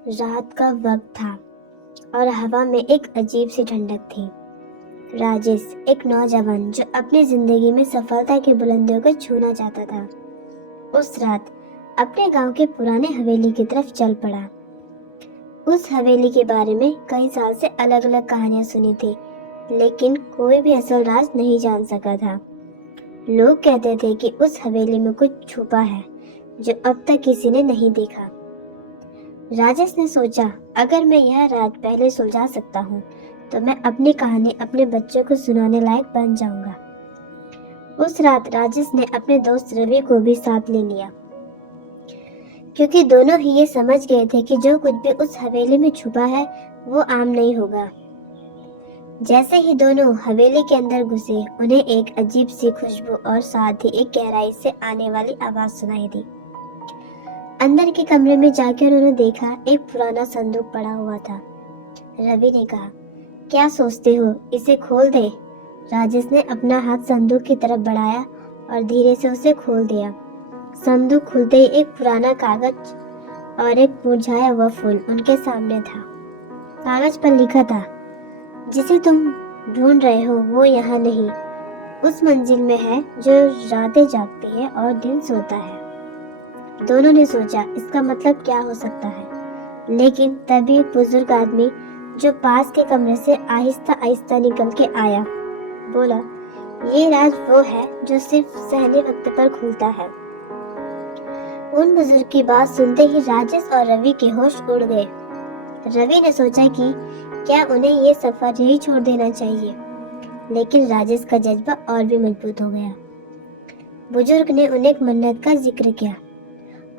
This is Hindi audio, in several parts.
रात का वक्त था और हवा में एक अजीब सी ठंडक थी। राजेश, एक नौजवान जो अपनी जिंदगी में सफलता की बुलंदियों को छूना चाहता था, उस रात अपने गांव के पुराने हवेली की तरफ चल पड़ा। उस हवेली के बारे में कई साल से अलग अलग कहानियां सुनी थी, लेकिन कोई भी असल राज नहीं जान सका था। लोग कहते थे कि उस हवेली में कुछ छुपा है जो अब तक किसी ने नहीं देखा। राजेश ने सोचा, अगर मैं यह राज पहले सुलझा सकता हूँ तो मैं अपनी कहानी अपने बच्चों को सुनाने लायक बन जाऊंगा। उस रात राजेश ने अपने दोस्त रवि को भी साथ ले लिया, क्योंकि दोनों ही ये समझ गए थे कि जो कुछ भी उस हवेली में छुपा है वो आम नहीं होगा। जैसे ही दोनों हवेली के अंदर घुसे, उन्हें एक अजीब सी खुशबू और साथ ही एक गहराई से आने वाली आवाज सुनाई दी। अंदर के कमरे में जाकर उन्होंने देखा, एक पुराना संदूक पड़ा हुआ था। रवि ने कहा, क्या सोचते हो, इसे खोल दे? राजेश ने अपना हाथ संदूक की तरफ बढ़ाया और धीरे से उसे खोल दिया। संदूक खुलते ही एक पुराना कागज और एक मुरझाया हुआ फूल उनके सामने था। कागज पर लिखा था, जिसे तुम ढूंढ रहे हो वो यहाँ नहीं, उस मंजिल में है जो रातें जागती है और दिन सोता है। दोनों ने सोचा, इसका मतलब क्या हो सकता है, लेकिन तभी एक बुजुर्ग आदमी जो पास के कमरे से आहिस्ता आहिस्ता निकल के आया, बोला, ये राज वो है जो सिर्फ सहने वक्त पर खुलता है। उन बुजुर्ग की बात सुनते ही राजेश और रवि के होश उड़ गए। रवि ने सोचा कि क्या उन्हें ये सफर यही छोड़ देना चाहिए, लेकिन राजेश का जज्बा और भी मजबूत हो गया। बुजुर्ग ने उन्हें एक मन्नत का जिक्र किया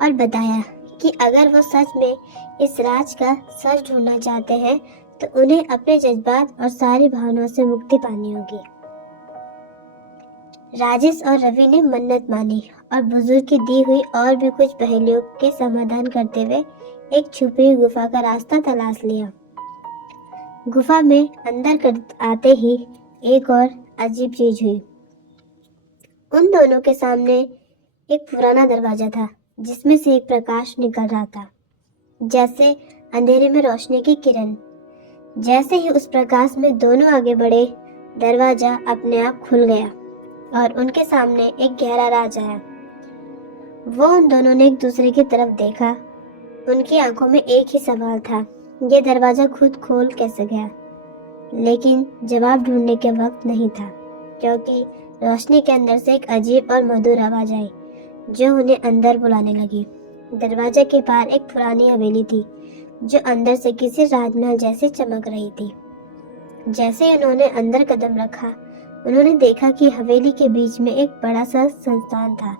और बताया कि अगर वो सच में इस राज का सच ढूंढना चाहते हैं तो उन्हें अपने जज्बात और सारी भावनाओं से मुक्ति पानी होगी। राजेश और रवि ने मन्नत मानी और बुजुर्ग की दी हुई और भी कुछ पहेलियों के समाधान करते हुए एक छुपी हुई गुफा का रास्ता तलाश लिया। गुफा में अंदर कर आते ही एक और अजीब चीज हुई। उन दोनों के सामने एक पुराना दरवाजा था, जिसमें से एक प्रकाश निकल रहा था, जैसे अंधेरे में रोशनी की किरण। जैसे ही उस प्रकाश में दोनों आगे बढ़े, दरवाजा अपने आप खुल गया और उनके सामने एक गहरा राज आया। वो उन दोनों ने एक दूसरे की तरफ देखा। उनकी आंखों में एक ही सवाल था, ये दरवाजा खुद खोल कैसे गया? लेकिन जवाब ढूंढने के वक्त नहीं था, क्योंकि रोशनी के अंदर से एक अजीब और मधुर आवाज आई जो उन्हें अंदर बुलाने लगी। दरवाजे के पार एक पुरानी हवेली थी जो अंदर से किसी राजमहल जैसे चमक रही थी। जैसे ही उन्होंने अंदर कदम रखा, उन्होंने देखा कि हवेली के बीच में एक बड़ा सा संस्थान था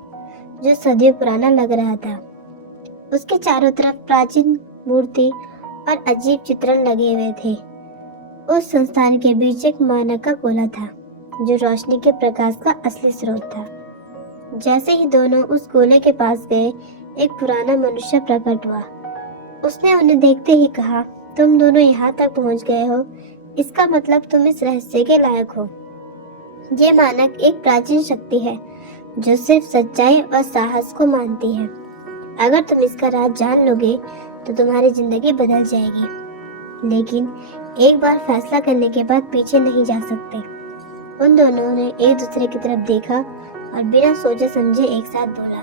जो सदियों पुराना लग रहा था। उसके चारों तरफ प्राचीन मूर्ति और अजीब चित्रण लगे हुए थे। उस संस्थान के बीच एक मानक का गोला था जो रोशनी के प्रकाश का असली स्रोत था। जैसे ही दोनों उस गोले के पास गए, एक पुराना मनुष्य प्रकट हुआ। उसने उन्हें देखते ही कहा, तुम दोनों यहाँ तक पहुँच गए हो, इसका मतलब तुम इस रहस्य के लायक हो। ये मानक एक प्राचीन शक्ति है जो सिर्फ सच्चाई और साहस को मानती है। अगर तुम इसका राज जान लोगे तो तुम्हारी जिंदगी बदल जाएगी, लेकिन एक बार फैसला करने के बाद पीछे नहीं जा सकते। उन दोनों ने एक दूसरे की तरफ देखा और बिना सोचे समझे एक साथ बोला,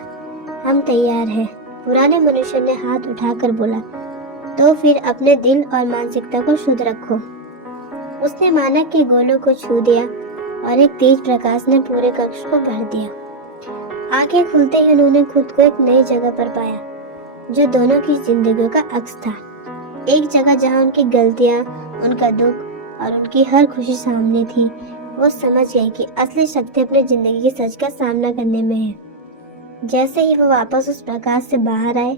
हम तैयार हैं। पुराने मनुष्य ने हाथ उठाकर बोला, तो फिर अपने दिल और मानसिकता को शुद्ध रखो। उसने मानक के गोलों को छू दिया और एक तेज प्रकाश ने पूरे कक्ष को भर दिया। आंखें खुलते ही उन्होंने खुद को एक नई जगह पर पाया जो दोनों की जिंदगियों का अक्स था। एक जगह जहाँ उनकी गलतियाँ, उनका दुख और उनकी हर खुशी सामने थी। वो समझ गए कि असली शक्ति अपनी जिंदगी की सच का सामना करने में है। जैसे ही वो वापस उस प्रकाश से बाहर आए,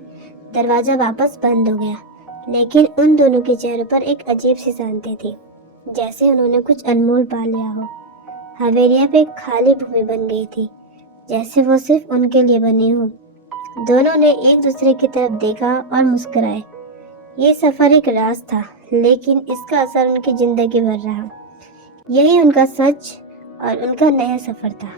दरवाजा वापस बंद हो गया, लेकिन उन दोनों के चेहरों पर एक अजीब सी शांति थी, जैसे उन्होंने कुछ अनमोल पा लिया हो। हवेलिया पे एक खाली भूमि बन गई थी, जैसे वो सिर्फ उनके लिए बनी हो। दोनों ने एक दूसरे की तरफ देखा और मुस्कुराए। ये सफर एक राज था, लेकिन इसका असर उनकी जिंदगी भर रहा। यही उनका सच और उनका नया सफर था।